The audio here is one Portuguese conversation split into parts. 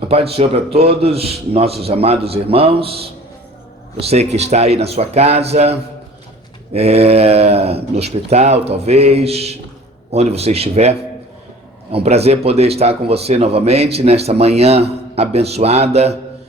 A paz do Senhor para todos, nossos amados irmãos, você que está aí na sua casa, no hospital talvez, onde você estiver. É um prazer poder estar com você novamente nesta manhã abençoada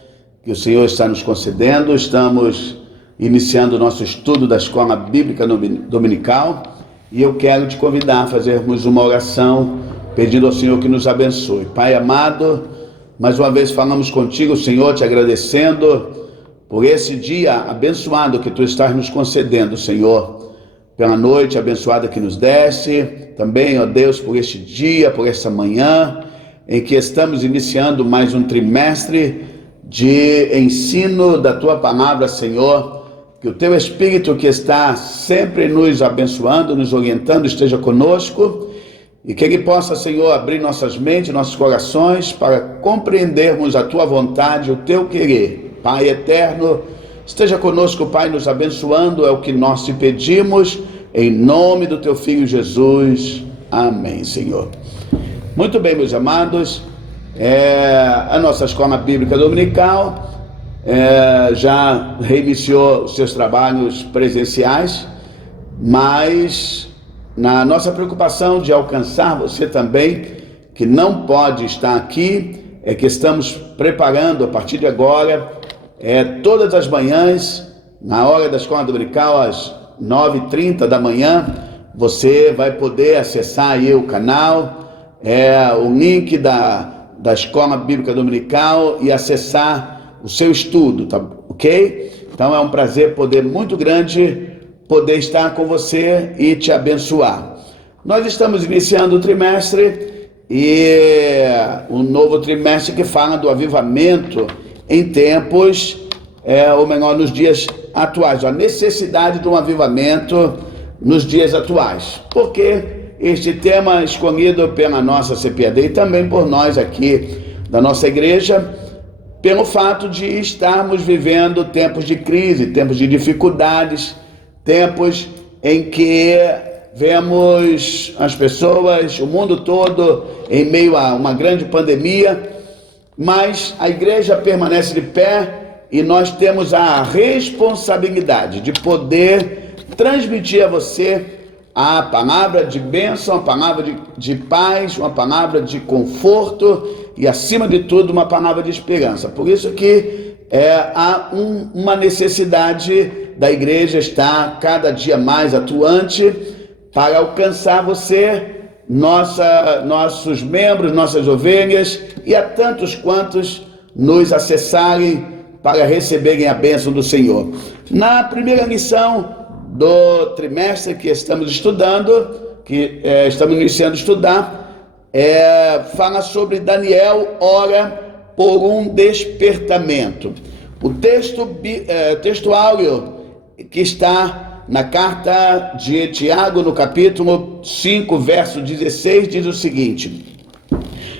que o Senhor está nos concedendo. Estamos iniciando o nosso estudo da Escola Bíblica Dominical e eu quero te convidar a fazermos uma oração pedindo ao Senhor que nos abençoe. Pai amado, mais uma vez falamos contigo, Senhor, te agradecendo por esse dia abençoado que tu estás nos concedendo, Senhor, pela noite abençoada que nos deste, também, ó Deus, por este dia, por esta manhã, em que estamos iniciando mais um trimestre de ensino da tua palavra, Senhor. Que o teu Espírito que está sempre nos abençoando, nos orientando, esteja conosco e que Ele possa, Senhor, abrir nossas mentes, nossos corações para compreendermos a tua vontade, o teu querer. Pai eterno, esteja conosco, Pai, nos abençoando, é o que nós te pedimos, em nome do teu Filho Jesus. Amém, Senhor. Muito bem, meus amados, a nossa Escola Bíblica Dominical já reiniciou os seus trabalhos presenciais, mas na nossa preocupação de alcançar você também, que não pode estar aqui, é que estamos preparando a partir de agora, todas as manhãs, na hora da Escola Dominical, às 9h30 da manhã, você vai poder acessar aí o canal, o link da Escola Bíblica Dominical e acessar o seu estudo, tá ok? Então é um prazer muito grande poder estar com você e te abençoar. Nós estamos iniciando o trimestre e um novo trimestre que fala do avivamento em tempos, ou melhor, nos dias atuais, a necessidade de um avivamento nos dias atuais. Porque este tema é escolhido pela nossa CPAD e também por nós aqui da nossa igreja, pelo fato de estarmos vivendo tempos de crise, tempos de dificuldades, tempos em que vemos as pessoas, o mundo todo, em meio a uma grande pandemia, mas a igreja permanece de pé e nós temos a responsabilidade de poder transmitir a você a palavra de bênção, a palavra de paz, uma palavra de conforto e, acima de tudo, uma palavra de esperança. Por isso que há uma necessidade da igreja estar cada dia mais atuante para alcançar você, nossos membros, nossas ovelhas e a tantos quantos nos acessarem para receberem a bênção do Senhor. Na primeira lição do trimestre que estamos estudando, estamos iniciando a estudar, fala sobre Daniel ora por um despertamento. O texto áureo que está na carta de Tiago, no capítulo 5, verso 16, diz o seguinte: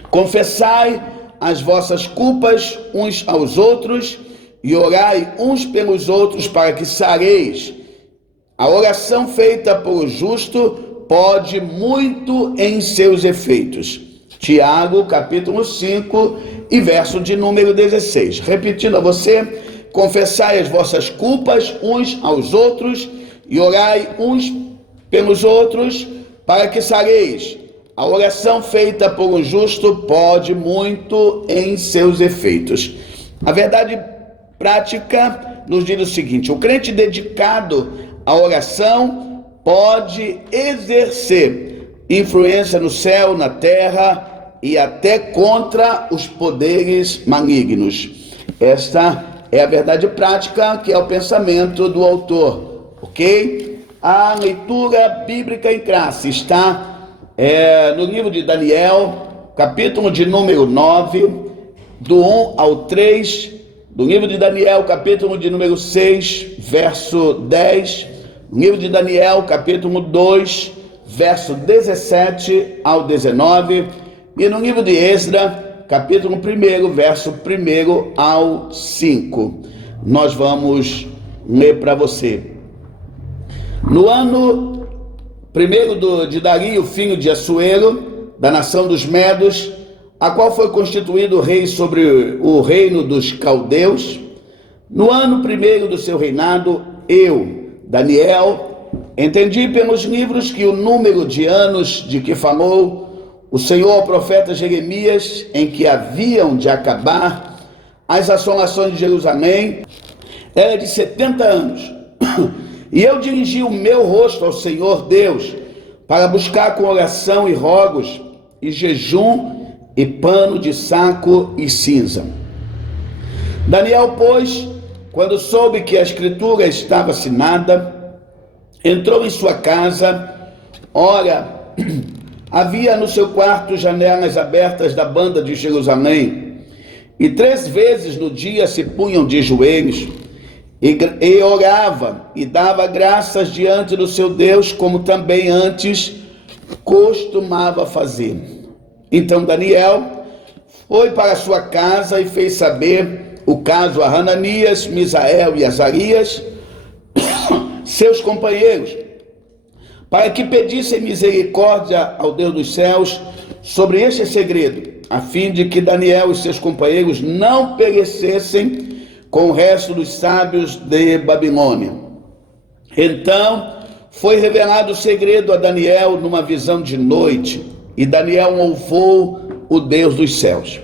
confessai as vossas culpas uns aos outros e orai uns pelos outros para que sareis. A oração feita por justo pode muito em seus efeitos. Tiago, capítulo 5 e verso de número 16. Repetindo a você: confessai as vossas culpas uns aos outros e orai uns pelos outros para que sareis. A oração feita por um justo pode muito em seus efeitos. A verdade prática nos diz o seguinte: o crente dedicado à oração pode exercer influência no céu, na terra e até contra os poderes malignos. Esta é a verdade prática, que é o pensamento do autor, ok? A leitura bíblica em classe está no livro de Daniel, capítulo de número 9, do 1 ao 3, do livro de Daniel, capítulo de número 6, verso 10, livro de Daniel, capítulo 2, verso 17 ao 19, e no livro de Esdra, capítulo 1, verso 1 ao 5. Nós vamos ler para você. No ano primeiro de Dario, filho de Assuero, da nação dos Medos, a qual foi constituído rei sobre o reino dos caldeus, no ano primeiro do seu reinado, eu, Daniel, entendi pelos livros que o número de anos de que falou o Senhor ao profeta Jeremias, em que haviam de acabar as assolações de Jerusalém, era de 70 anos. E eu dirigi o meu rosto ao Senhor Deus, para buscar com oração e rogos, e jejum, e pano de saco e cinza. Daniel, pois, quando soube que a escritura estava assinada, entrou em sua casa. Ora, havia no seu quarto janelas abertas da banda de Jerusalém, e 3 vezes no dia se punham de joelhos, e orava, e dava graças diante do seu Deus, como também antes costumava fazer. Então Daniel foi para sua casa e fez saber o caso a Hananias, Misael e Azarias, seus companheiros, para que pedissem misericórdia ao Deus dos céus sobre este segredo, a fim de que Daniel e seus companheiros não perecessem com o resto dos sábios de Babilônia. Então foi revelado o segredo a Daniel numa visão de noite, e Daniel louvou o Deus dos céus.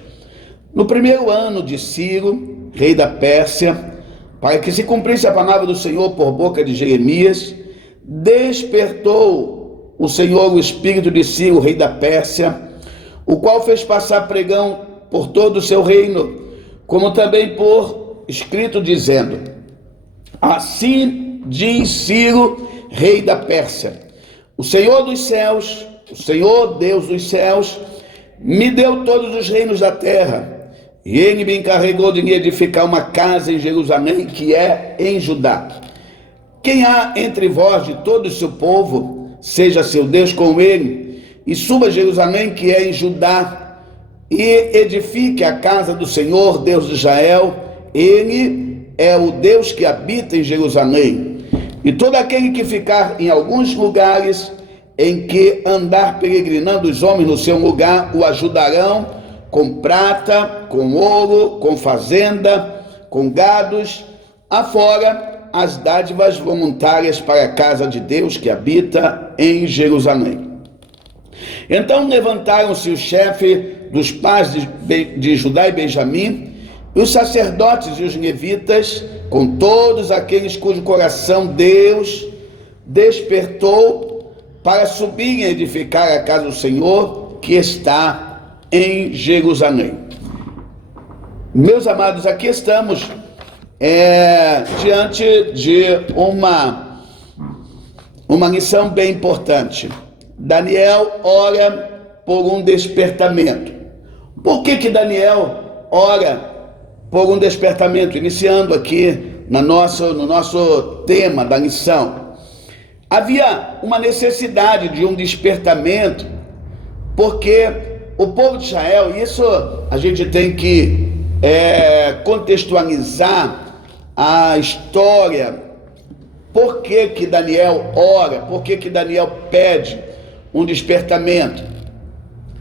No primeiro ano de Ciro, rei da Pérsia, para que se cumprisse a palavra do Senhor por boca de Jeremias, despertou o Senhor o espírito de Ciro, rei da Pérsia, o qual fez passar pregão por todo o seu reino, como também por escrito, dizendo: assim diz Ciro, rei da Pérsia, o Senhor dos céus, o Senhor Deus dos céus, me deu todos os reinos da terra, e ele me encarregou de me edificar uma casa em Jerusalém, que é em Judá. Quem há entre vós de todo o seu povo, seja seu Deus com ele, e suba a Jerusalém, que é em Judá, e edifique a casa do Senhor, Deus de Israel. Ele é o Deus que habita em Jerusalém. E todo aquele que ficar em alguns lugares em que andar peregrinando os homens no seu lugar, o ajudarão com prata, com ouro, com fazenda, com gados, afora as dádivas voluntárias para a casa de Deus que habita em Jerusalém. Então levantaram-se os chefes dos pais de Judá e Benjamim, e os sacerdotes e os levitas, com todos aqueles cujo coração Deus despertou para subirem a edificar a casa do Senhor, que está em Jerusalém. Meus amados, aqui estamos diante de uma lição bem importante. Daniel ora por um despertamento. Por que Daniel ora por um despertamento? Iniciando aqui no nosso tema da lição. Havia uma necessidade de um despertamento, porque o povo de Israel, isso a gente tem que contextualizar a história. Por que Daniel ora? Por que Daniel pede um despertamento?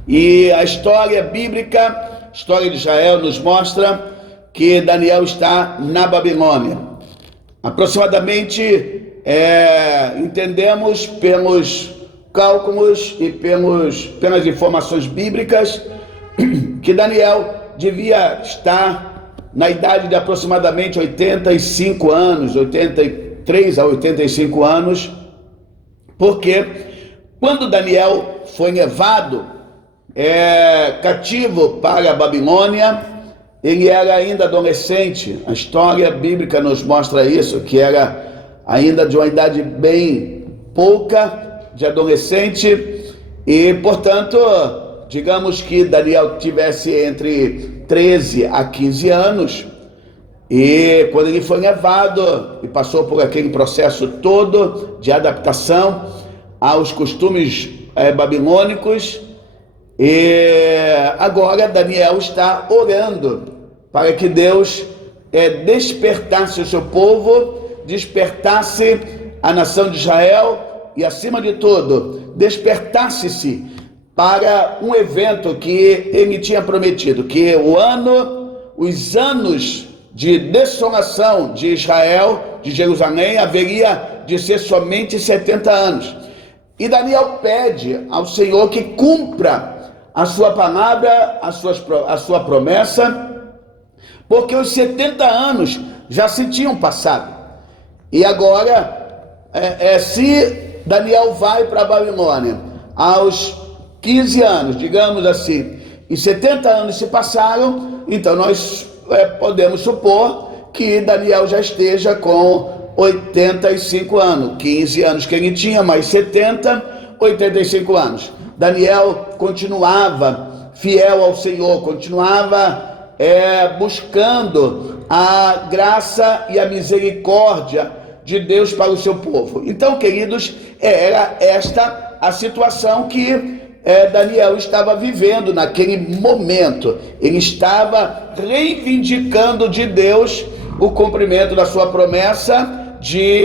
E a história bíblica, a história de Israel, nos mostra que Daniel está na Babilônia. Aproximadamente, entendemos pelos cálculos e pelas informações bíblicas, que Daniel devia estar na idade de aproximadamente 85 anos, 83 a 85 anos, porque quando Daniel foi levado cativo para a Babilônia, ele era ainda adolescente. A história bíblica nos mostra isso, que era ainda de uma idade bem pouca, de adolescente, e, portanto, digamos que Daniel tivesse entre 13 a 15 anos, e quando ele foi levado e passou por aquele processo todo de adaptação aos costumes babilônicos, e agora Daniel está orando para que Deus despertasse o seu povo, despertasse a nação de Israel e, acima de tudo, despertasse-se para um evento que ele tinha prometido, que os anos de desolação de Israel, de Jerusalém, haveria de ser somente 70 anos. E Daniel pede ao Senhor que cumpra a sua palavra, a sua promessa, porque os 70 anos já se tinham passado. E agora, se Daniel vai para a Babilônia aos 15 anos, digamos assim, e 70 anos se passaram, então nós podemos supor que Daniel já esteja com 85 anos, 15 anos que ele tinha, mais 70, 85 anos. Daniel continuava fiel ao Senhor, continuava buscando a graça e a misericórdia de Deus para o seu povo. Então, queridos, era esta a situação que Daniel estava vivendo naquele momento. Ele estava reivindicando de Deus o cumprimento da sua promessa de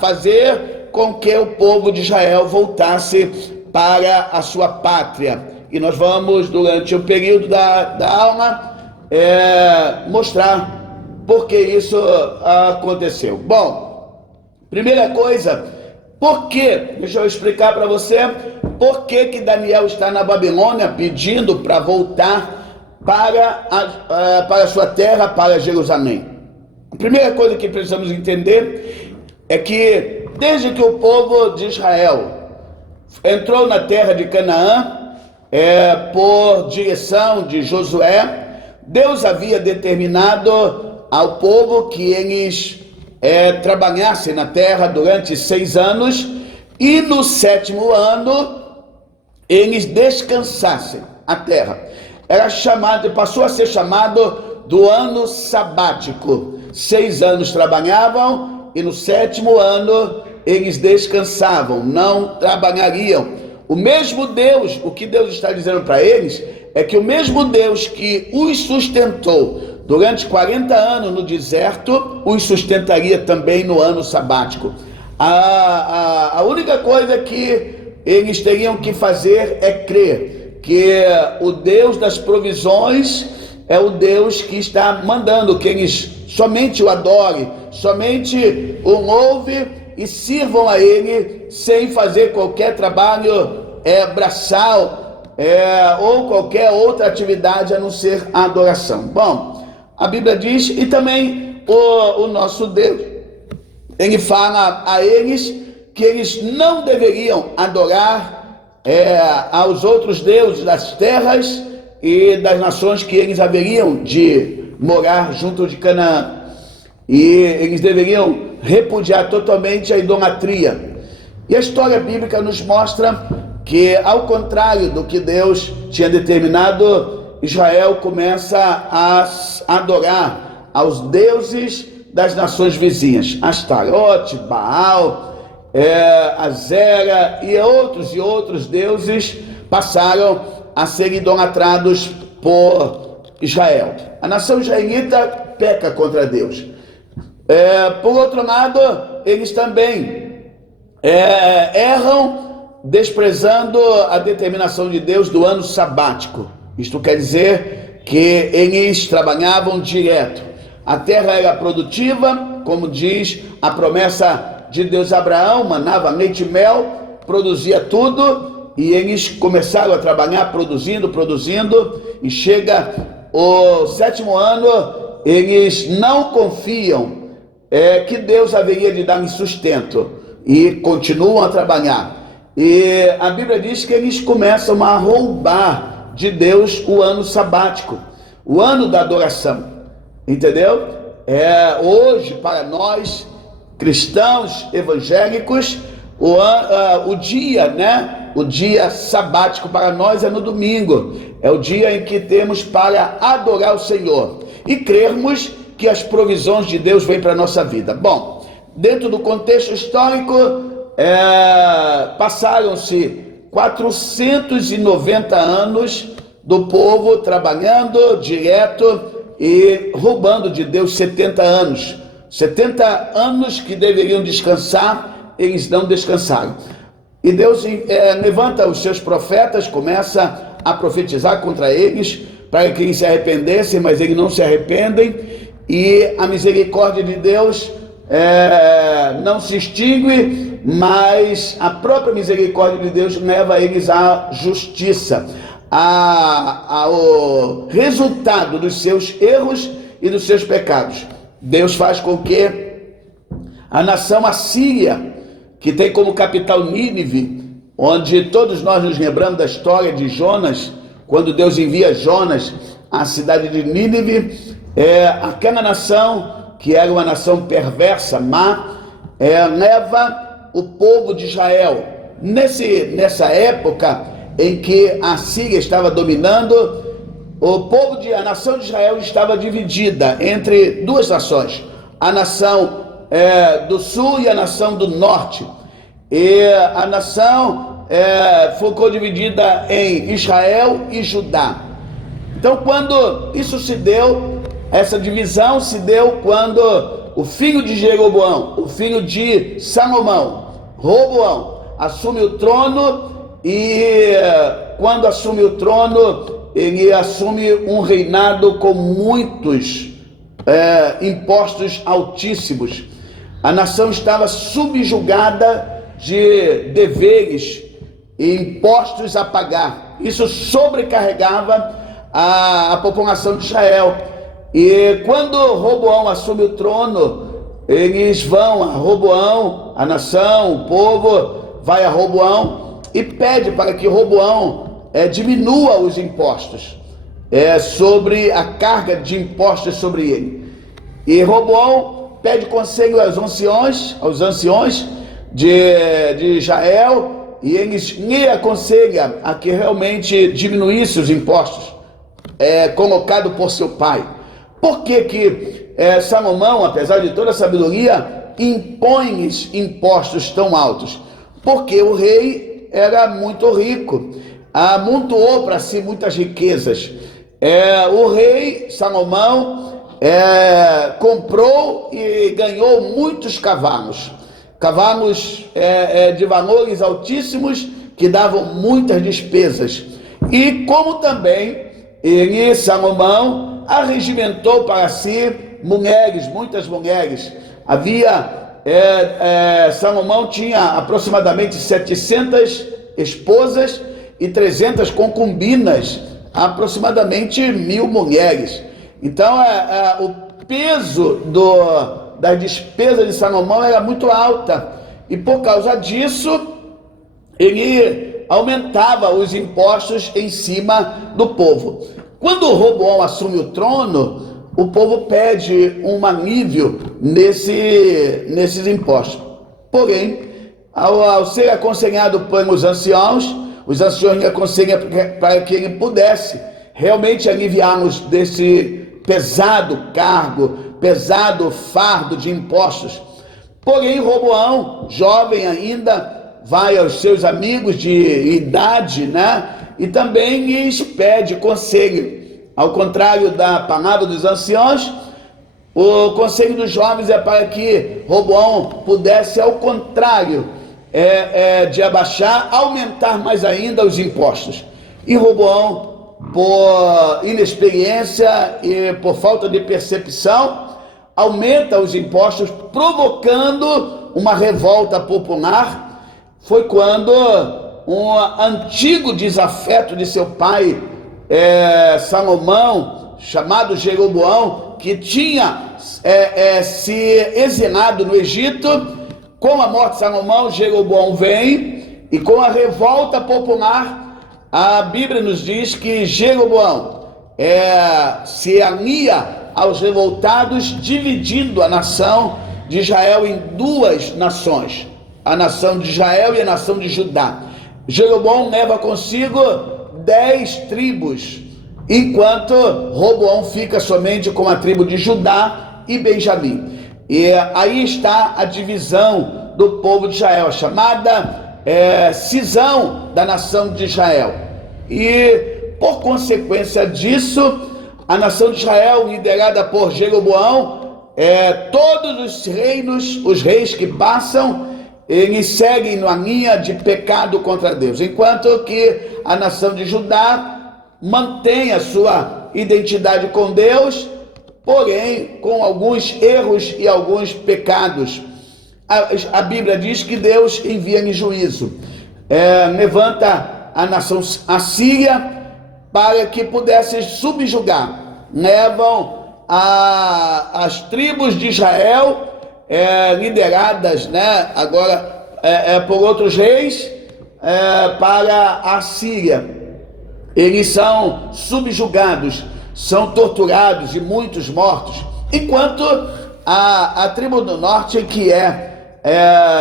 fazer com que o povo de Israel voltasse para a sua pátria. E nós vamos, durante o período da aula, mostrar por que isso aconteceu. Bom, primeira coisa, por quê? Deixa eu explicar para você por que Daniel está na Babilônia pedindo para voltar para a sua terra, para Jerusalém. A primeira coisa que precisamos entender é que desde que o povo de Israel entrou na terra de Canaã, por direção de Josué, Deus havia determinado ao povo que eles trabalhassem na terra durante 6 anos e no 7º ano eles descansassem a terra. Passou a ser chamado do ano sabático. 6 anos trabalhavam e no 7º ano eles descansavam, não trabalhariam. O mesmo Deus, o que Deus está dizendo para eles é que o mesmo Deus que os sustentou durante 40 anos no deserto, os sustentaria também no ano sabático. A única coisa que eles teriam que fazer é crer que o Deus das provisões é o Deus que está mandando que eles somente o adorem, somente o louvem e sirvam a Ele sem fazer qualquer trabalho braçal ou qualquer outra atividade a não ser a adoração. Bom, a Bíblia diz, e também o nosso Deus, ele fala a eles que eles não deveriam adorar aos outros deuses das terras e das nações que eles haveriam de morar junto de Canaã. E eles deveriam repudiar totalmente a idolatria. E a história bíblica nos mostra que, ao contrário do que Deus tinha determinado, Israel começa a adorar aos deuses das nações vizinhas, Astarote, Baal, Azera e outros deuses passaram a ser idolatrados por Israel. A nação israelita peca contra Deus. Por outro lado, eles também erram desprezando a determinação de Deus do ano sabático. Isto quer dizer que eles trabalhavam direto. A terra era produtiva, como diz a promessa de Deus a Abraão, manava leite e mel, produzia tudo, e eles começaram a trabalhar produzindo, e chega o 7º ano, eles não confiam que Deus haveria de dar sustento, e continuam a trabalhar. E a Bíblia diz que eles começam a roubar de Deus o ano sabático, o ano da adoração, entendeu? Hoje, para nós, cristãos evangélicos, o dia, né? O dia sabático para nós é no domingo, é o dia em que temos para adorar o Senhor e crermos que as provisões de Deus vêm para a nossa vida. Bom, dentro do contexto histórico, passaram-se 490 anos do povo trabalhando direto e roubando de Deus 70 anos. 70 anos que deveriam descansar, eles não descansaram. E Deus levanta os seus profetas, começa a profetizar contra eles, para que eles se arrependessem, mas eles não se arrependem, e a misericórdia de Deus não se extingue, mas a própria misericórdia de Deus leva eles à justiça, ao resultado dos seus erros e dos seus pecados. Deus faz com que a nação assíria, que tem como capital Nínive, onde todos nós nos lembramos da história de Jonas, quando Deus envia Jonas à cidade de Nínive, aquela nação, que era uma nação perversa, má, leva o povo de Israel. Nessa época em que a Síria estava dominando, a nação de Israel estava dividida entre duas nações, a nação do sul e a nação do norte. E a nação ficou dividida em Israel e Judá. Então, quando isso se deu, essa divisão se deu quando o filho de Jeroboão, o filho de Salomão, Roboão, assume o trono, e quando assume o trono, ele assume um reinado com muitos impostos altíssimos. A nação estava subjugada de deveres e impostos a pagar. Isso sobrecarregava a população de Israel. E quando Roboão assume o trono, eles vão a Roboão, a nação, o povo, vai a Roboão e pede para que Roboão diminua os impostos, sobre a carga de impostos sobre ele. E Roboão pede conselho aos anciões de Israel, e eles lhe aconselham a que realmente diminuísse os impostos colocado por seu pai. Por que Salomão, apesar de toda a sabedoria, impõe impostos tão altos? Porque o rei era muito rico, amontoou para si muitas riquezas. O rei Salomão comprou e ganhou muitos cavalos de valores altíssimos, que davam muitas despesas. E como também Salomão arregimentou para si muitas mulheres. Salomão tinha aproximadamente 700 esposas e 300 concubinas, aproximadamente 1000 mulheres. Então, o peso das despesas de Salomão era muito alta, e por causa disso, ele aumentava os impostos em cima do povo. Quando Roboão assume o trono, o povo pede um alívio nesses impostos. Porém, ao ser aconselhado pelos anciões lhe aconselham para que ele pudesse realmente aliviar-nos desse pesado cargo, pesado fardo de impostos. Porém, Roboão, jovem ainda, vai aos seus amigos de idade, e também lhes pede conselho. Ao contrário da palavra dos anciãos, o conselho dos jovens é para que Roboão pudesse, ao contrário, de abaixar, aumentar mais ainda os impostos. E Roboão, por inexperiência e por falta de percepção, aumenta os impostos, provocando uma revolta popular. Foi quando um antigo desafeto de seu pai, Salomão, chamado Jeroboão, que tinha se exilado no Egito, com a morte de Salomão, Jeroboão vem, e com a revolta popular, a Bíblia nos diz que Jeroboão se alia aos revoltados, dividindo a nação de Israel em duas nações, a nação de Israel e a nação de Judá. Jeroboão leva consigo 10 tribos, enquanto Roboão fica somente com a tribo de Judá e Benjamim. E aí está a divisão do povo de Israel, chamada cisão da nação de Israel. E por consequência disso, a nação de Israel, liderada por Jeroboão, todos os reis que passam, eles seguem na linha de pecado contra Deus, enquanto que a nação de Judá mantém a sua identidade com Deus, porém com alguns erros e alguns pecados. A Bíblia diz que Deus envia em juízo, levanta a nação assíria para que pudesse subjugar, levam as tribos de Israel, lideradas, né, agora por outros reis, para a Síria. Eles são subjugados, são torturados e muitos mortos, enquanto a tribo do norte, que é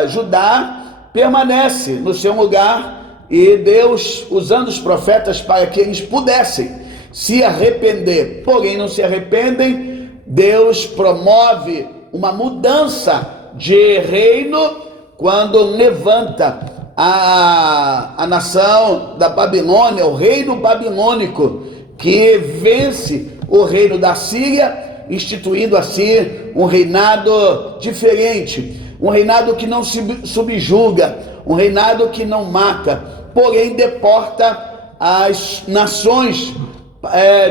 Judá, permanece no seu lugar, e Deus usando os profetas para que eles pudessem se arrepender, porém não se arrependem. Deus promove uma mudança de reino quando levanta a nação da Babilônia, o reino babilônico, que vence o reino da Síria, instituindo assim um reinado diferente, um reinado que não se subjuga, um reinado que não mata, porém deporta as nações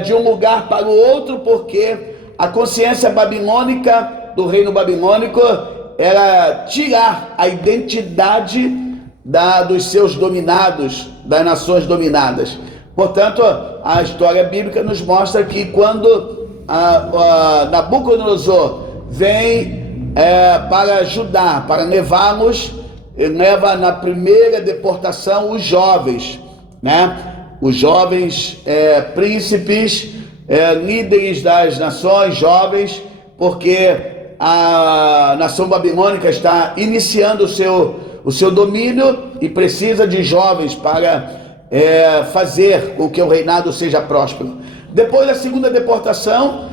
de um lugar para o outro, porque a consciência babilônica do reino babilônico era tirar a identidade dos seus dominados, das nações dominadas. Portanto, a história bíblica nos mostra que quando Nabucodonosor vem para Judá, para levá-los, ele leva na primeira deportação os jovens, né? Os jovens príncipes, líderes das nações, jovens, porque a nação babilônica está iniciando o seu domínio e precisa de jovens para fazer com que o reinado seja próspero. Depois da segunda deportação,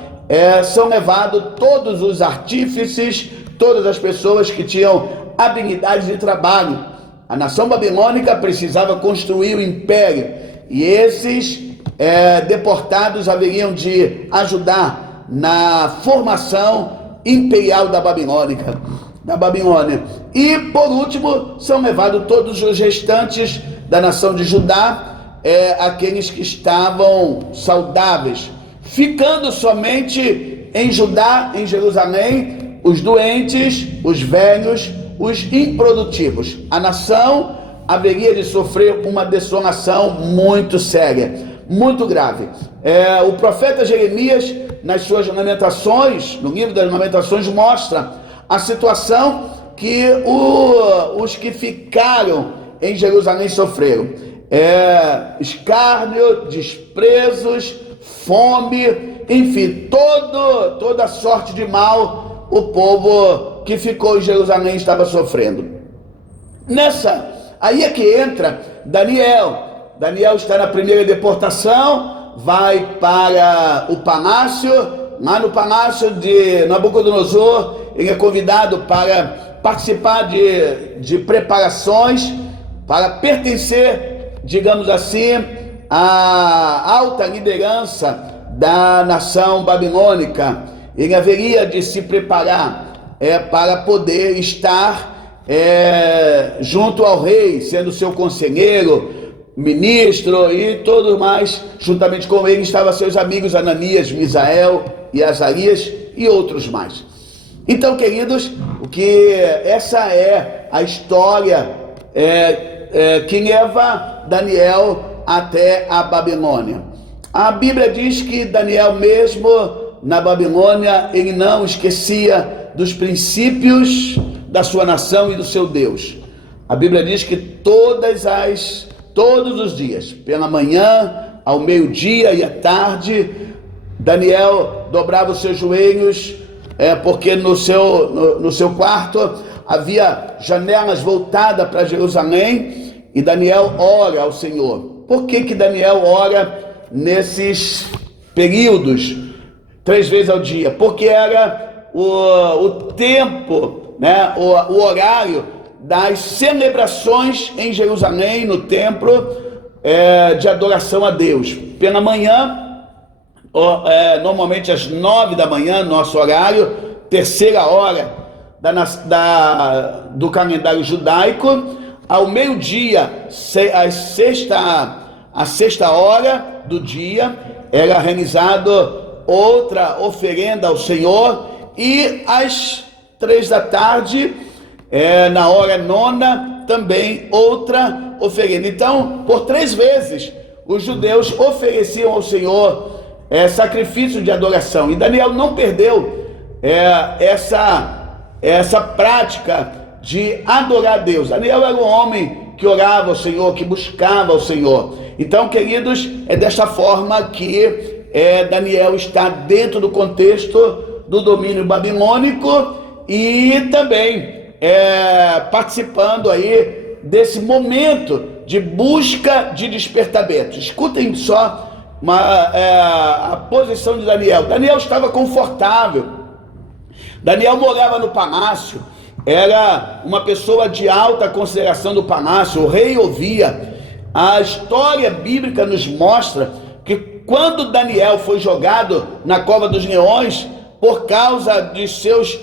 são levados todos os artífices, todas as pessoas que tinham habilidade de trabalho. A nação babilônica precisava construir o império, e esses deportados haveriam de ajudar na formação imperial da Babilônia. E por último, são levados todos os restantes da nação de Judá, aqueles que estavam saudáveis, ficando somente em Judá, em Jerusalém, os doentes, os velhos, os improdutivos. A nação haveria de sofrer uma desolação muito séria, muito grave. O profeta Jeremias, nas suas lamentações, no livro das lamentações, mostra a situação que os que ficaram em Jerusalém sofreram. Escárnio, desprezos, fome, enfim, toda sorte de mal o povo que ficou em Jerusalém estava sofrendo. Aí é que entra Daniel. Daniel está na primeira deportação, vai para o palácio. Lá no palácio de Nabucodonosor, ele é convidado para participar de preparações para pertencer, digamos assim, à alta liderança da nação babilônica. Ele haveria de se preparar para poder estar junto ao rei, sendo seu conselheiro, ministro e tudo mais. Juntamente com ele estavam seus amigos Ananias, Misael e Azarias e outros mais. Então, queridos, essa é a história que leva Daniel até a Babilônia. A Bíblia diz que Daniel, mesmo na Babilônia, ele não esquecia dos princípios da sua nação e do seu Deus. A Bíblia diz que todos os dias, pela manhã, ao meio-dia e à tarde, Daniel dobrava os seus joelhos, porque no seu quarto havia janelas voltadas para Jerusalém, e Daniel ora ao Senhor. Por que Daniel ora nesses períodos, 3 vezes ao dia? Porque era o tempo, né, o horário das celebrações em Jerusalém, no templo, de adoração a Deus. Pela manhã, normalmente às 9 da manhã, nosso horário, terceira hora do calendário judaico, ao meio-dia, a sexta hora do dia, era realizado outra oferenda ao Senhor, e às 3 da tarde, na hora nona, também outra oferenda. Então, por 3 vezes, os judeus ofereciam ao Senhor sacrifício de adoração. E Daniel não perdeu essa prática de adorar a Deus. Daniel era um homem que orava ao Senhor, que buscava ao Senhor. Então, queridos, é desta forma que Daniel está dentro do contexto do domínio babilônico e também participando aí desse momento de busca de despertamento. Escutem só a posição de Daniel. Daniel estava confortável. Daniel morava no palácio, era uma pessoa de alta consideração do palácio, o rei ouvia. A história bíblica nos mostra que quando Daniel foi jogado na cova dos leões, por causa de seus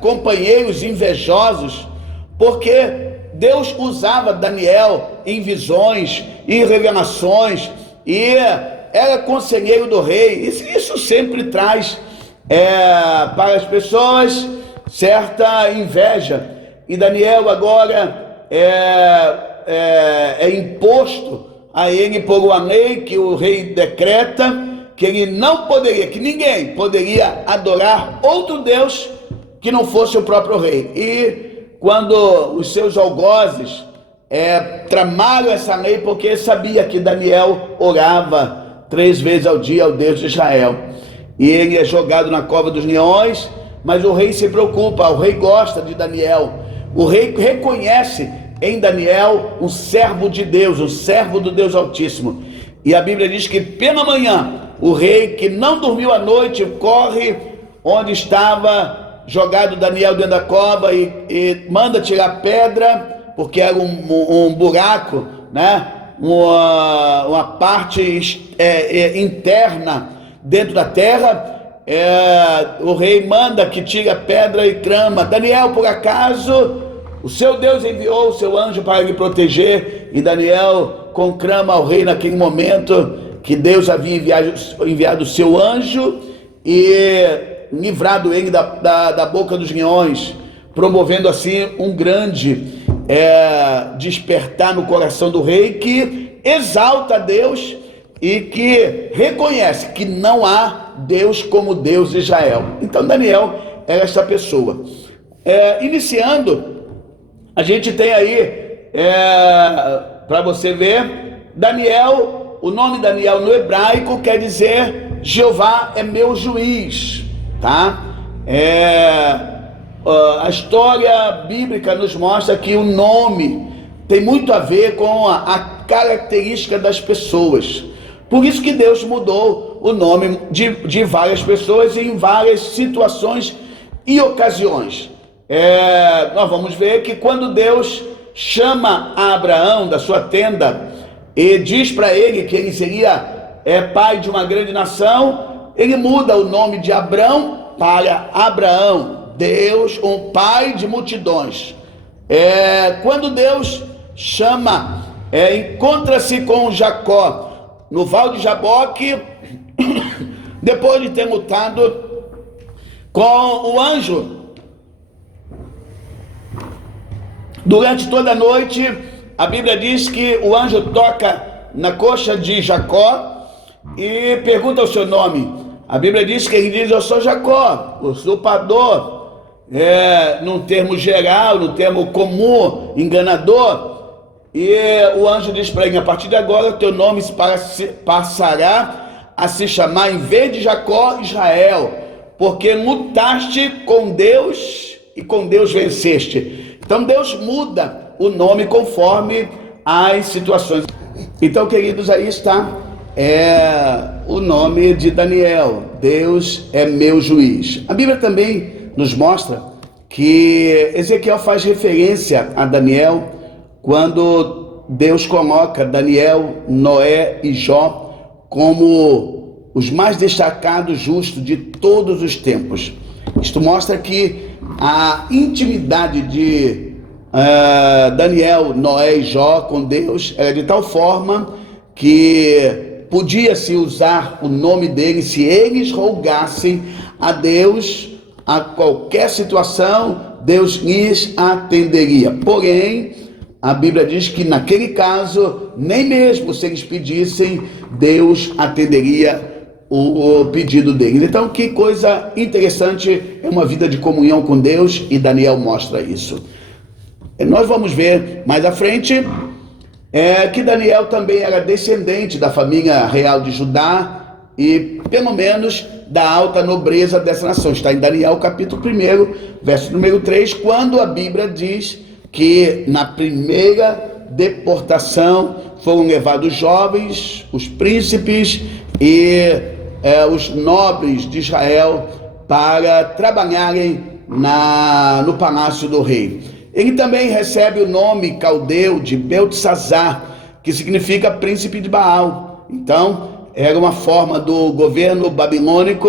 companheiros invejosos, porque Deus usava Daniel em visões e revelações, e era conselheiro do rei. Isso sempre traz para as pessoas certa inveja. E Daniel agora é imposto a ele por uma lei que o rei decreta, que ele não poderia, que ninguém poderia adorar outro Deus que não fosse o próprio rei. E quando os seus algozes tramaram essa lei, porque sabia que Daniel orava 3 vezes ao dia ao Deus de Israel, e ele é jogado na cova dos leões, mas o rei se preocupa, o rei gosta de Daniel, o rei reconhece em Daniel um servo de Deus, um servo do Deus Altíssimo. E a Bíblia diz que pela manhã, o rei, que não dormiu a noite, corre onde estava jogado Daniel dentro da cova e manda tirar pedra, porque era um buraco, né? Uma parte interna dentro da terra. O rei manda que tire a pedra e clama: Daniel, por acaso o seu Deus enviou o seu anjo para lhe proteger? E Daniel conclama ao rei naquele momento que Deus havia enviado o seu anjo e livrado ele da boca dos leões, promovendo assim um grande despertar no coração do rei, que exalta a Deus e que reconhece que não há Deus como Deus de Israel. Então Daniel era essa pessoa. Iniciando, a gente tem aí, para você ver, Daniel, o nome Daniel no hebraico quer dizer Jeová é meu juiz, tá? A história bíblica nos mostra que o nome tem muito a ver com a característica das pessoas. Por isso que Deus mudou o nome de várias pessoas em várias situações e ocasiões. Nós vamos ver que quando Deus chama a Abraão da sua tenda e diz para ele que ele seria pai de uma grande nação, ele muda o nome de Abrão para Abraão, Deus, um pai de multidões. Quando Deus encontra-se com Jacó no Val de Jaboque, depois de ter lutado com o anjo durante toda a noite, a Bíblia diz que o anjo toca na coxa de Jacó e pergunta o seu nome. A Bíblia diz que ele diz: eu sou Jacó, usurpador, num termo geral, no termo comum, enganador. E o anjo diz para ele: a partir de agora o teu nome passará a se chamar, em vez de Jacó, Israel, porque lutaste com Deus e com Deus venceste. Então Deus muda o nome conforme as situações. Então, queridos, aí está o nome de Daniel: Deus é meu juiz. A Bíblia também nos mostra que Ezequiel faz referência a Daniel quando Deus coloca Daniel, Noé e Jó como os mais destacados justos de todos os tempos. Isto mostra que a intimidade de Daniel, Noé e Jó com Deus era de tal forma que podia-se usar o nome deles se eles rogassem a Deus a qualquer situação, Deus lhes atenderia. Porém, a Bíblia diz que naquele caso, nem mesmo se eles pedissem, Deus atenderia o pedido deles. Então, que coisa interessante é uma vida de comunhão com Deus, e Daniel mostra isso. Nós vamos ver mais à frente que Daniel também era descendente da família real de Judá e, pelo menos, da alta nobreza dessa nação. Está em Daniel capítulo 1, verso número 3, quando a Bíblia diz que na primeira deportação foram levados os jovens, os príncipes e os nobres de Israel para trabalharem no palácio do rei. Ele também recebe o nome caldeu de Beltesazar, que significa príncipe de Baal. Então, era uma forma do governo babilônico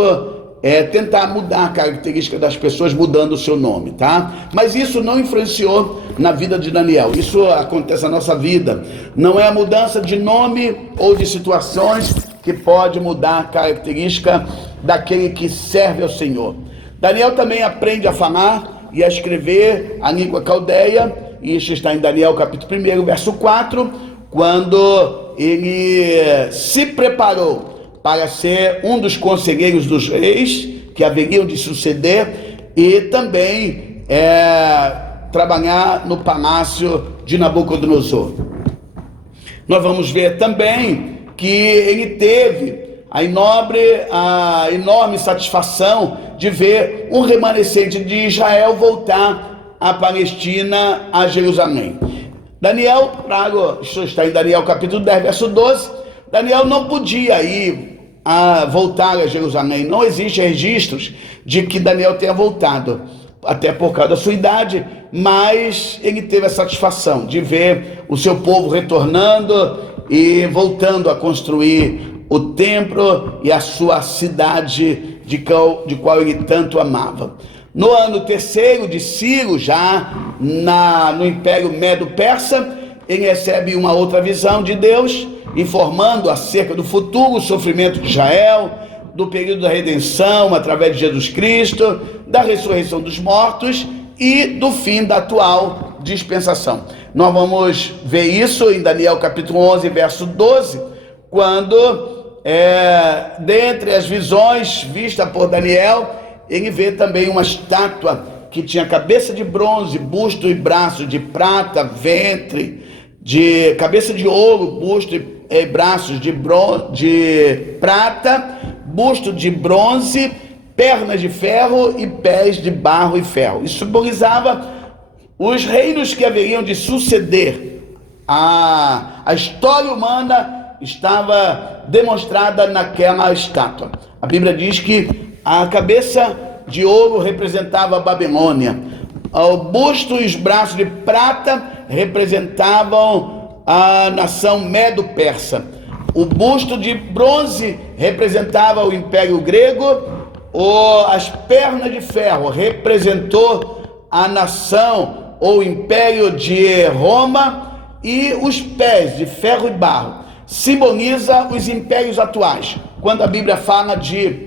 tentar mudar a característica das pessoas mudando o seu nome, tá? Mas isso não influenciou na vida de Daniel. Isso acontece na nossa vida. Não é a mudança de nome ou de situações que pode mudar a característica daquele que serve ao Senhor. Daniel também aprende a falar e a escrever a língua caldeia. Isso está em Daniel capítulo 1, verso 4, quando ele se preparou para ser um dos conselheiros dos reis que haveriam de suceder e também trabalhar no palácio de Nabucodonosor. Nós vamos ver também que ele teve a enorme satisfação de ver um remanescente de Israel voltar à Palestina, a Jerusalém. Daniel, isso está em Daniel capítulo 10, verso 12, Daniel não podia voltar a Jerusalém. Não existe registros de que Daniel tenha voltado, até por causa da sua idade, mas ele teve a satisfação de ver o seu povo retornando e voltando a construir o templo e a sua cidade de qual ele tanto amava. No ano 3º de Ciro, já no Império Medo-Persa, ele recebe uma outra visão de Deus, informando acerca do futuro sofrimento de Israel, do período da redenção através de Jesus Cristo, da ressurreição dos mortos e do fim da atual dispensação. Nós vamos ver isso em Daniel capítulo 11, verso 12, quando, dentre as visões vistas por Daniel, ele vê também uma estátua que tinha cabeça de bronze, busto e braços de prata, ventre de cabeça de ouro, busto e braços de prata, busto de bronze, pernas de ferro e pés de barro e ferro. Isso simbolizava os reinos que haveriam de suceder. A história humana estava demonstrada naquela estátua. A Bíblia diz que a cabeça de ouro representava a Babilônia, o busto e os braços de prata representavam a nação Medo-Persa, o busto de bronze representava o Império Grego, as pernas de ferro representou a nação ou Império de Roma, e os pés de ferro e barro simboliza os impérios atuais. Quando a Bíblia fala de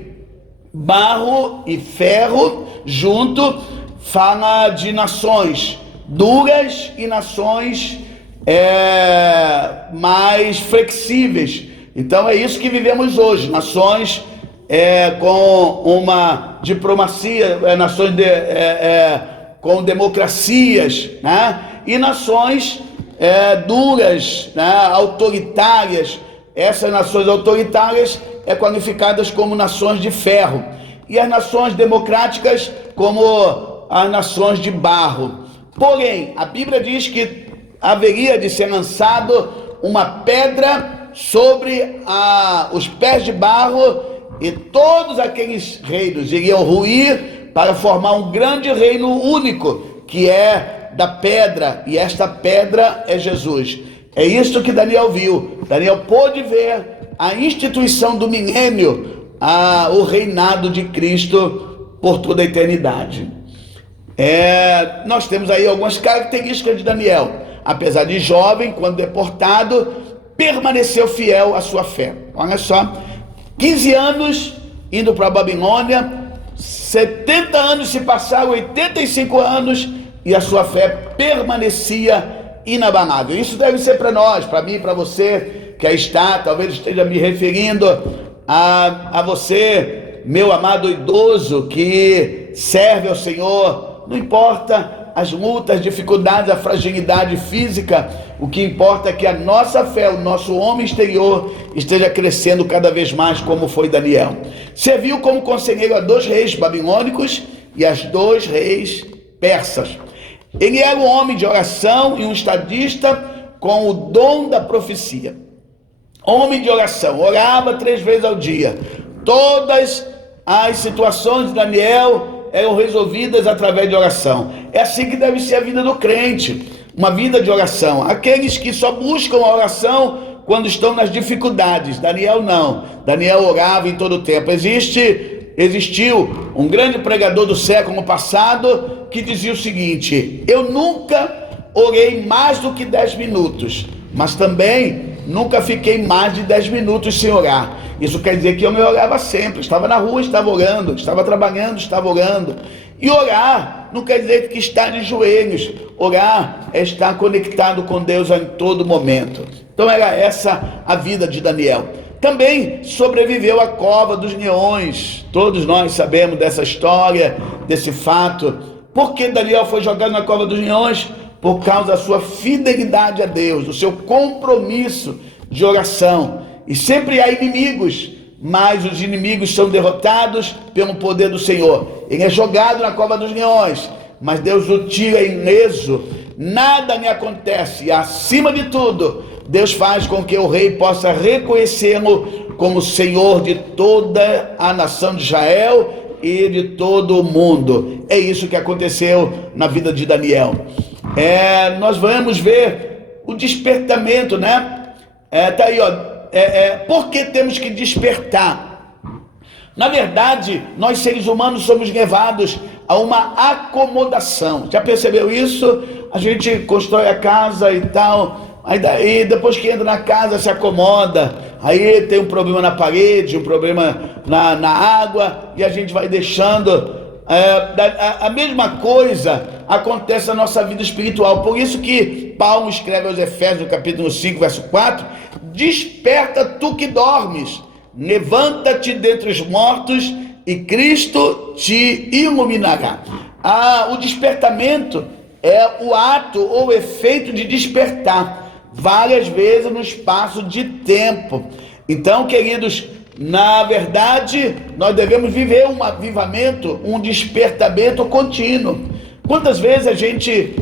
barro e ferro junto, fala de nações duras e nações mais flexíveis. Então é isso que vivemos hoje, nações com uma diplomacia, nações com democracias, né? E nações duras, né? Autoritárias. Essas nações autoritárias qualificadas como nações de ferro, e as nações democráticas como as nações de barro. Porém, a Bíblia diz que haveria de ser lançado uma pedra sobre os pés de barro, e todos aqueles reinos iriam ruir para formar um grande reino único, que é da pedra, e esta pedra é Jesus. É isso que Daniel viu. Daniel pôde ver a instituição do milênio, o reinado de Cristo por toda a eternidade. Nós temos aí algumas características de Daniel. Apesar de jovem, quando deportado, permaneceu fiel à sua fé. Olha só, 15 anos indo para a Babilônia, 70 anos se passaram, 85 anos, e a sua fé permanecia inabalável. Isso deve ser para nós, para mim, para você que aí está, talvez esteja me referindo a você, meu amado idoso, que serve ao Senhor. Não importa as lutas, dificuldades, a fragilidade física, o que importa é que a nossa fé, o nosso homem exterior, esteja crescendo cada vez mais, como foi Daniel. Serviu como conselheiro a 2 reis babilônicos e a 2 reis persas. Ele era um homem de oração e um estadista com o dom da profecia. Homem de oração, orava 3 vezes ao dia. Todas as situações de Daniel eram resolvidas através de oração. É assim que deve ser a vida do crente, uma vida de oração. Aqueles que só buscam a oração quando estão nas dificuldades. Daniel não. Daniel orava em todo o tempo. Existiu um grande pregador do século passado que dizia o seguinte: eu nunca orei mais do que 10 minutos, mas também nunca fiquei mais de 10 minutos sem orar. Isso quer dizer que eu me orava sempre, estava na rua, estava orando, estava trabalhando, estava orando. E orar não quer dizer que está de joelhos. Orar é estar conectado com Deus em todo momento. Então era essa a vida de Daniel. Também sobreviveu à cova dos leões. Todos nós sabemos dessa história, desse fato. Por que Daniel foi jogado na cova dos leões? Por causa da sua fidelidade a Deus, do seu compromisso de oração. E sempre há inimigos, mas os inimigos são derrotados pelo poder do Senhor. Ele é jogado na cova dos leões, mas Deus o tira ileso. Nada lhe acontece. E acima de tudo, Deus faz com que o rei possa reconhecê-lo como Senhor de toda a nação de Israel e de todo o mundo. É isso que aconteceu na vida de Daniel. Nós vamos ver o despertamento, né? Tá aí, ó. Por que temos que despertar? Na verdade, nós seres humanos somos levados a uma acomodação. Já percebeu isso? A gente constrói a casa e tal, aí daí, depois que entra na casa, se acomoda, aí tem um problema na parede, um problema na água, e a gente vai deixando. A mesma coisa acontece na nossa vida espiritual. Por isso que Paulo escreve aos Efésios, no capítulo 5, verso 4: desperta tu que dormes, levanta-te dentre os mortos e Cristo te iluminará. O despertamento é o ato ou o efeito de despertar várias vezes no espaço de tempo. Então, queridos, na verdade, nós devemos viver um avivamento, um despertamento contínuo. Quantas vezes a gente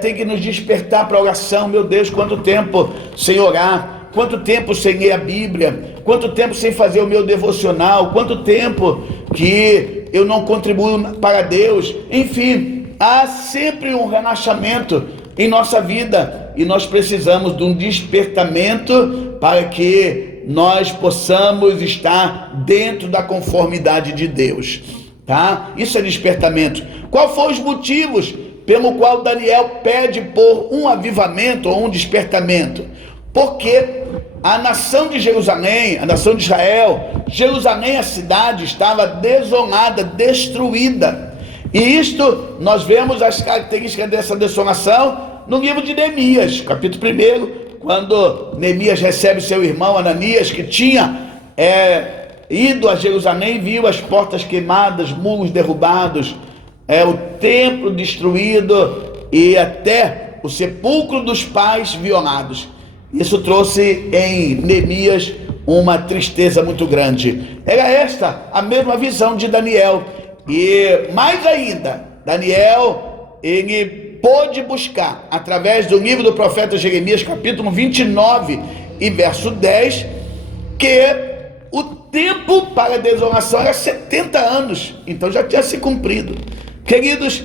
tem que nos despertar para a oração? Meu Deus, quanto tempo sem orar, quanto tempo sem ler a Bíblia, quanto tempo sem fazer o meu devocional, quanto tempo que eu não contribuo para Deus. Enfim, há sempre um relaxamento em nossa vida e nós precisamos de um despertamento para que nós possamos estar dentro da conformidade de Deus, tá? Isso é despertamento. Qual foram os motivos pelo qual Daniel pede por um avivamento ou um despertamento? Porque a nação de Jerusalém, a nação de Israel, Jerusalém, a cidade, estava desolada, destruída. E isto, nós vemos as características dessa desolação no livro de Neemias, capítulo 1, quando Neemias recebe seu irmão Ananias, que tinha ido a Jerusalém, viu as portas queimadas, muros derrubados, o templo destruído e até o sepulcro dos pais violados. Isso trouxe em Neemias uma tristeza muito grande. Era esta a mesma visão de Daniel. E mais ainda, Daniel, ele pôde buscar, através do livro do profeta Jeremias, capítulo 29 e verso 10, que o tempo para a desolação era 70 anos, então já tinha se cumprido. Queridos,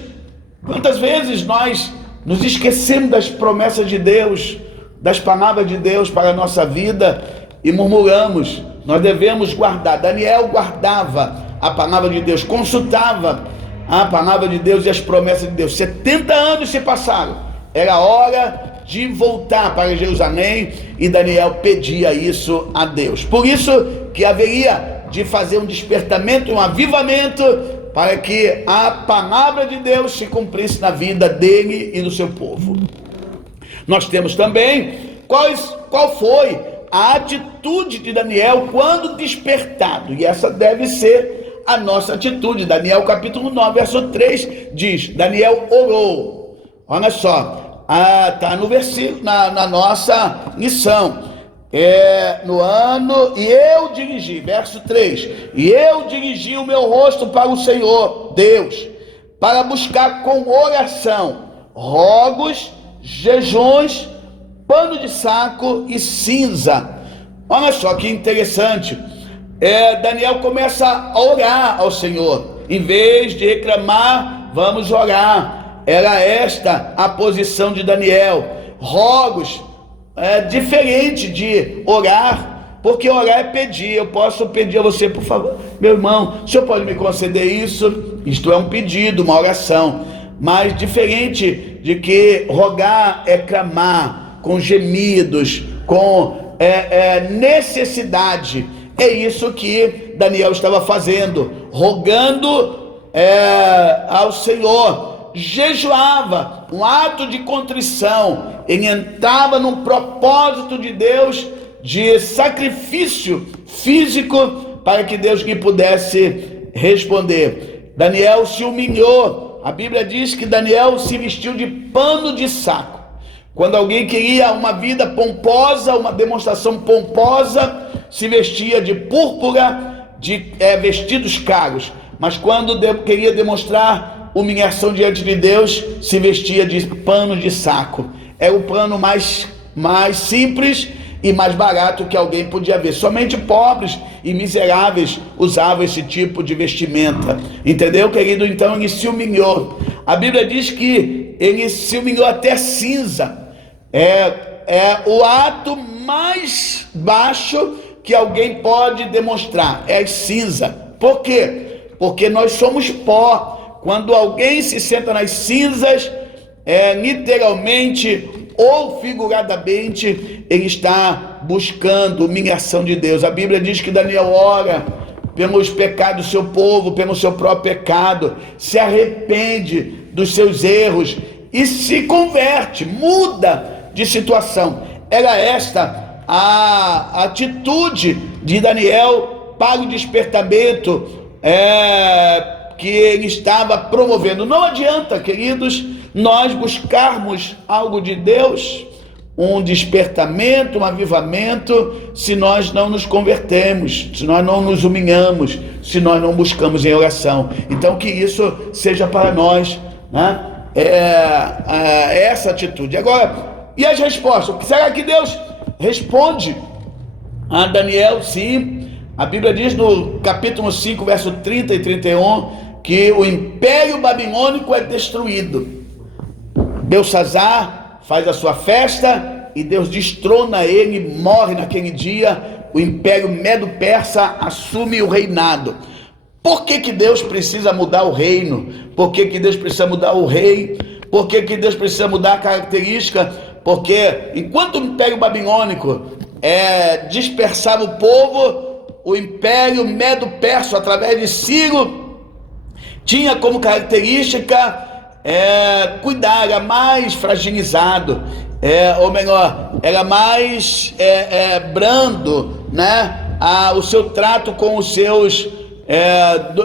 quantas vezes nós nos esquecemos das promessas de Deus, das palavras de Deus para a nossa vida e murmuramos? Nós devemos guardar. Daniel guardava a palavra de Deus, consultava a palavra de Deus e as promessas de Deus. 70 anos se passaram, era hora de voltar para Jerusalém, e Daniel pedia isso a Deus. Por isso que haveria de fazer um despertamento, um avivamento, para que a palavra de Deus se cumprisse na vida dele e do seu povo. Nós temos também qual foi a atitude de Daniel quando despertado, e essa deve ser a nossa atitude. Daniel capítulo 9, verso 3 diz: Daniel orou. Olha só, está no versículo, na nossa lição, no ano, e eu dirigi, verso 3, e eu dirigi o meu rosto para o Senhor Deus, para buscar com oração, rogos, jejuns, pano de saco e cinza. Olha só que interessante, Daniel começa a orar ao Senhor, em vez de reclamar, vamos orar. Era esta a posição de Daniel. Rogos, diferente de orar, porque orar é pedir. Eu posso pedir a você, por favor, meu irmão, o senhor pode me conceder isso? Isto é um pedido, uma oração. Mas diferente de que rogar é clamar, com gemidos, com necessidade. É isso que Daniel estava fazendo, rogando ao Senhor. Jejuava, um ato de contrição. Ele entrava num propósito de Deus, de sacrifício físico, para que Deus lhe pudesse responder. Daniel se humilhou. A Bíblia diz que Daniel se vestiu de pano de saco. Quando alguém queria uma vida pomposa, uma demonstração pomposa, se vestia de púrpura, de vestidos caros. Mas quando queria demonstrar humilhação diante de Deus, se vestia de pano de saco. É o plano mais simples e mais barato que alguém podia ver. Somente pobres e miseráveis usavam esse tipo de vestimenta. Entendeu, querido? Então ele se humilhou. A Bíblia diz que ele se humilhou até cinza. É o ato mais baixo que alguém pode demonstrar. É cinza. Por quê? Porque nós somos pó. Quando alguém se senta nas cinzas, literalmente ou figuradamente, ele está buscando humilhação de Deus. A Bíblia diz que Daniel ora pelos pecados do seu povo, pelo seu próprio pecado, se arrepende dos seus erros e se converte, muda de situação. Era esta a atitude de Daniel para o despertamento que ele estava promovendo. Não adianta, queridos, nós buscarmos algo de Deus, um despertamento, um avivamento, se nós não nos convertemos, se nós não nos humilhamos, se nós não buscamos em oração. Então que isso seja para nós, né? Essa atitude. Agora, e as respostas? O que será que Deus responde a Daniel? Sim, a Bíblia diz no capítulo 5, verso 30 e 31, que o império babilônico é destruído. Belsazar faz a sua festa e Deus destrona ele, morre naquele dia. O império medo-persa assume o reinado. Por que Deus precisa mudar o reino? Por que Deus precisa mudar o rei? Por que Deus precisa mudar a característica? Porque enquanto o império babilônico dispersava o povo, o império medo-persa, através de Ciro, tinha como característica cuidar, era mais fragilizado, ou melhor, era mais brando, né? O seu trato com os seus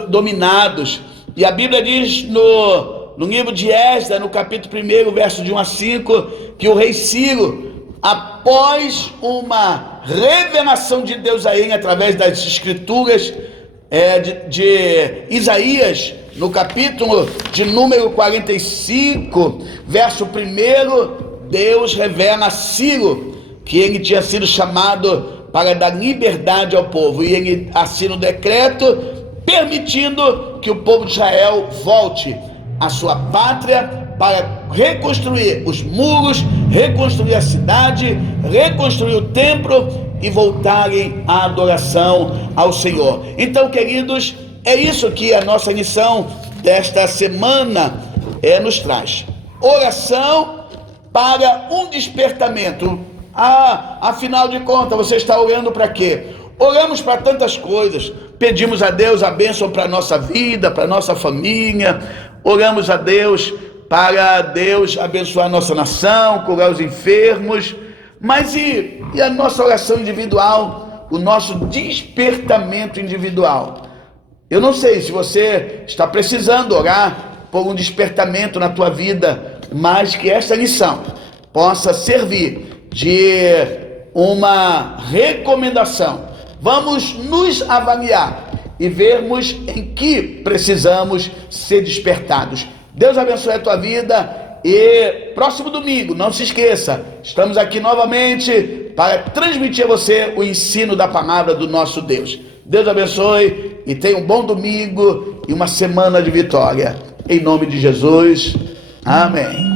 dominados. E a Bíblia diz no livro de Esdras, no capítulo 1, verso de 1 a 5, que o rei Ciro, após uma revelação de Deus a ele através das escrituras de Isaías, no capítulo de número 45, verso 1, Deus revela a Ciro que ele tinha sido chamado para dar liberdade ao povo, e ele assina o decreto permitindo que o povo de Israel volte à sua pátria para reconstruir os muros, reconstruir a cidade, reconstruir o templo e voltarem à adoração ao Senhor. Então, queridos, é isso que a nossa lição desta semana nos traz. Oração para um despertamento. Afinal de contas, você está orando para quê? Oramos para tantas coisas. Pedimos a Deus a bênção para a nossa vida, para a nossa família. Oramos a Deus para Deus abençoar a nossa nação, curar os enfermos. Mas e a nossa oração individual? O nosso despertamento individual? Eu não sei se você está precisando orar por um despertamento na tua vida, mas que esta lição possa servir de uma recomendação. Vamos nos avaliar e vermos em que precisamos ser despertados. Deus abençoe a tua vida e próximo domingo, não se esqueça, estamos aqui novamente para transmitir a você o ensino da palavra do nosso Deus. Deus abençoe e tenha um bom domingo e uma semana de vitória. Em nome de Jesus, amém.